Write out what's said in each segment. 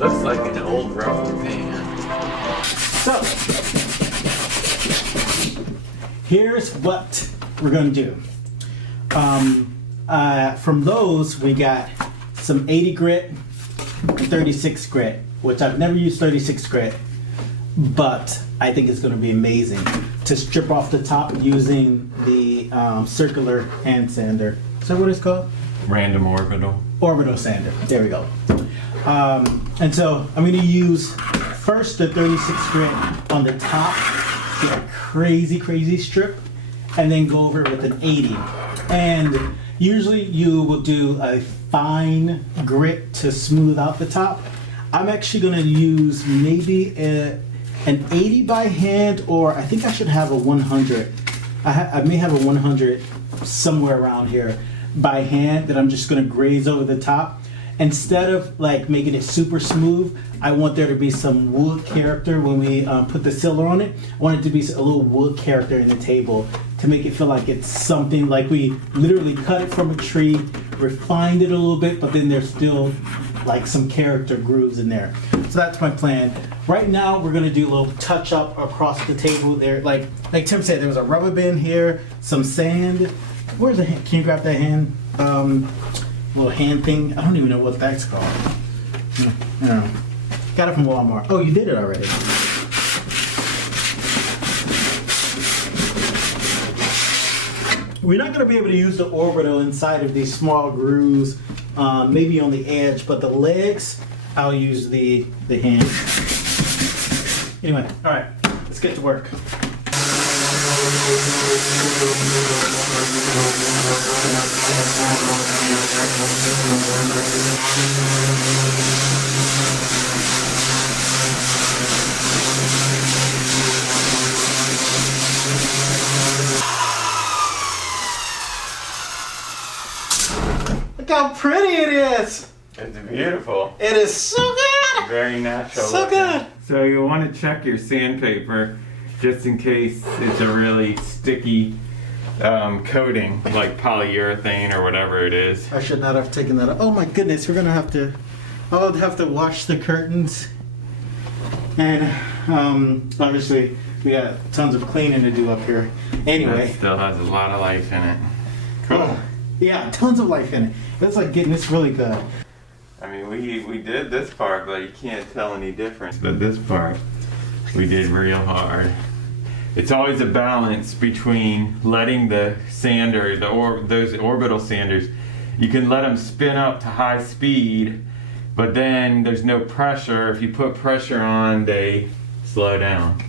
looks like an old rubber band. So, here's what we're gonna do. From those, we got some 80 grit, 36 grit, which I've never used 36 grit, but I think it's gonna be amazing to strip off the top using the circular hand sander. Is that what it's called? Random orbital. Orbital sander. There we go. And so I'm going to use first the 36 grit on the top, get a crazy strip, and then go over with an 80. And usually you will do a fine grit to smooth out the top. I'm actually going to use maybe an 80 by hand, or I think I should have a 100. I may have a 100 somewhere around here by hand that I'm just going to graze over the top. Instead of like making it super smooth, I want there to be some wood character when we put the sealer on it. I want it to be a little wood character in the table to make it feel like it's something like we literally cut it from a tree, refined it a little bit, but then there's still like some character grooves in there. So that's my plan. Right now we're gonna do a little touch up across the table there. Like Tim said, there was a rubber band here, some sand. Where's the hand? Can you grab that hand? Little hand thing. I don't even know what that's called. I don't know. Got it from Walmart. Oh, you did it already. We're not going to be able to use the orbital inside of these small grooves, maybe on the edge, but the legs, I'll use the hand. Anyway, all right, let's get to work. Look how pretty it is! It's beautiful. It is so good! Very natural. So looking. good! So you want to check your sandpaper just in case it's a really sticky coating, like polyurethane or whatever it is. I should not have taken that. Oh my goodness, we're gonna have to. I'll have to wash the curtains, and obviously we got tons of cleaning to do up here. Anyway, That still has a lot of life in it. Cool. oh, yeah, tons of life in it. That's like getting this really good. I mean, we did this part, but you can't tell any difference. But this part, we did real hard. It's always a balance between letting the sander, those orbital sanders, you can let them spin up to high speed, but then there's no pressure. If you put pressure on, they slow down.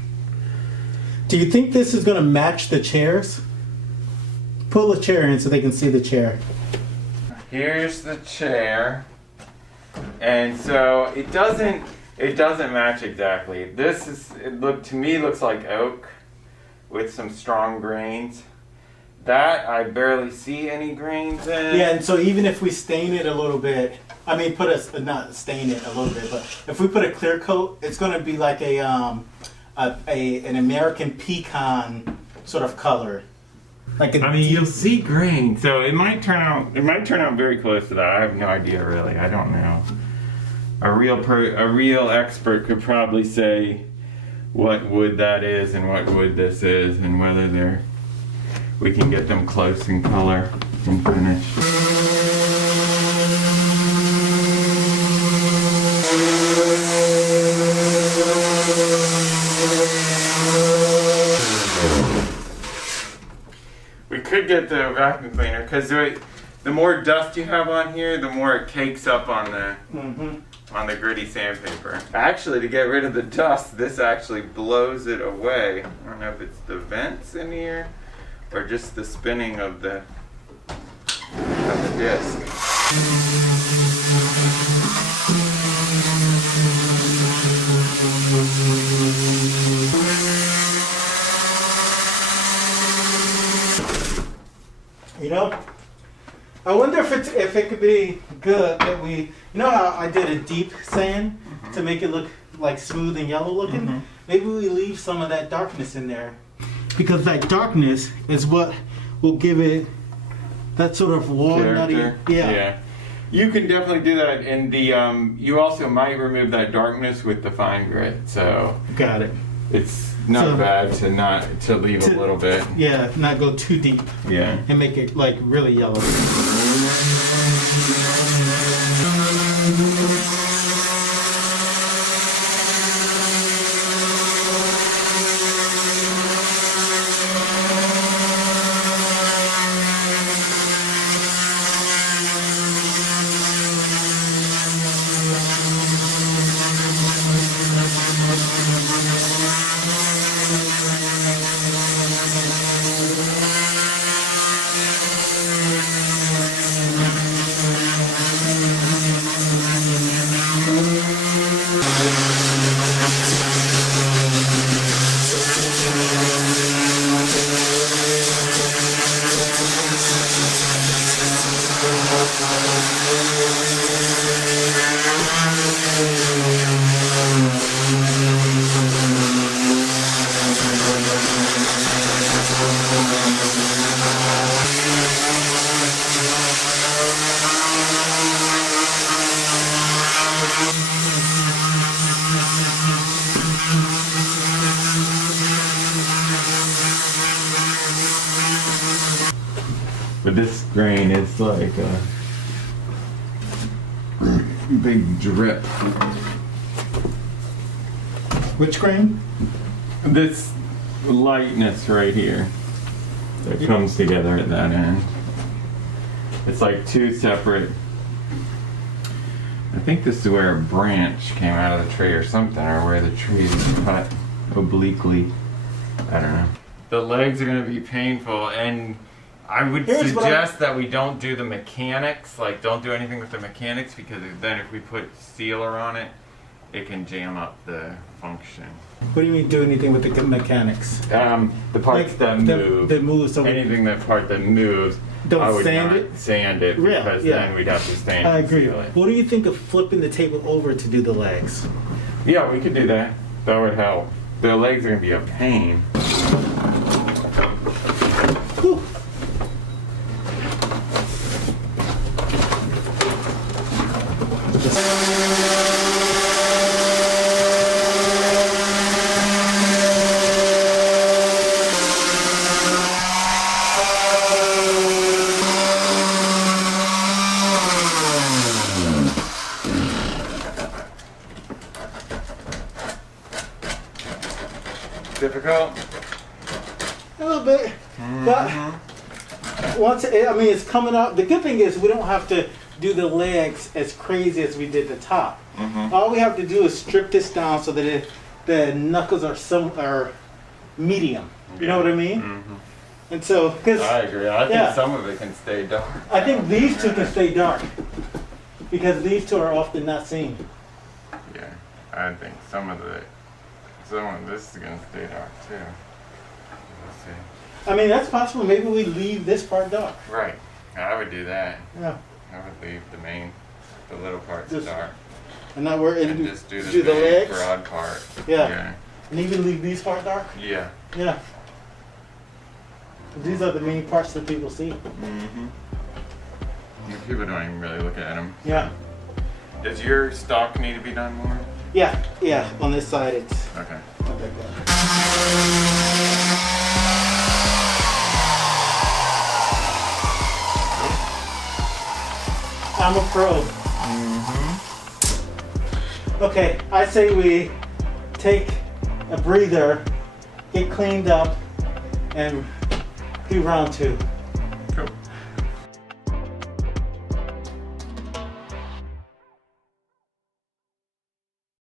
Do you think this is gonna match the chairs? Pull the chair in so they can see the chair. Here's the chair, and so it doesn't match exactly. This is to me looks like oak with some strong grains. That I barely see any grains in. Yeah, and so even if we stain it a little bit, I mean, not stain it a little bit, but if we put a clear coat, it's going to be like an American pecan sort of color. Like I mean, you'll see grain, so it might turn out very close to that. I have no idea really. I don't know. A real expert could probably say what wood that is and what wood this is, and whether we can get them close in color and finish. We could get the vacuum cleaner, because the more dust you have on here, the more it cakes up on the gritty sandpaper. Actually, to get rid of the dust, this actually blows it away. I don't know if it's the vents in here or just the spinning of the disc. You know, I wonder if it could be good that we, you know how I did a deep sand to make it look like smooth and yellow looking? Maybe we leave some of that darkness in there, because that darkness is what will give it that sort of walnutty. Yeah. You can definitely do that, and you also might remove that darkness with the fine grit. So Got it. it's not bad to leave a little bit. Yeah, not go too deep Yeah. and make it like really yellow. But this grain is like a big drip. Which grain? This lightness right here that comes together at that end. It's like two separate. I think this is where a branch came out of the tree or something, or where the tree is cut obliquely. I don't know. The legs are going to be painful, and I would suggest that we don't do the mechanics, like don't do anything with the mechanics, because then if we put sealer on it, it can jam up the function. What do you mean do anything with the mechanics? The parts Like that move. that move. So Anything that moves, Don't I would sand not it? sand it, Yeah, because yeah. then we'd have to sand I and agree. seal it. What do you think of flipping the table over to do the legs? Yeah, we could do that. That would help. The legs are going to be a pain. Whew. Difficult? A little bit, but once it's coming out. The good thing is we don't have to do the legs as crazy as we did the top. All we have to do is strip this down so that the knuckles are medium. You know what I mean? And so, because I agree. I think some of it can stay dark. I think these two can stay dark because these two are often not seen. Yeah, I think some of this is going to stay dark too. Let's see. I mean, that's possible. Maybe we leave this part dark. Right. I would do that. Yeah. I would leave the little parts Just dark. And not worry. And just do the do the big legs. broad part. Yeah. And even leave these part dark. Yeah. Yeah. These are the main parts that people see. People don't even really look at them. Yeah. Does your stock need to be done more? Yeah. Yeah. On this side, it's Okay. not that bad. I'm a pro. Okay, I say we take a breather, get cleaned up, and do round two.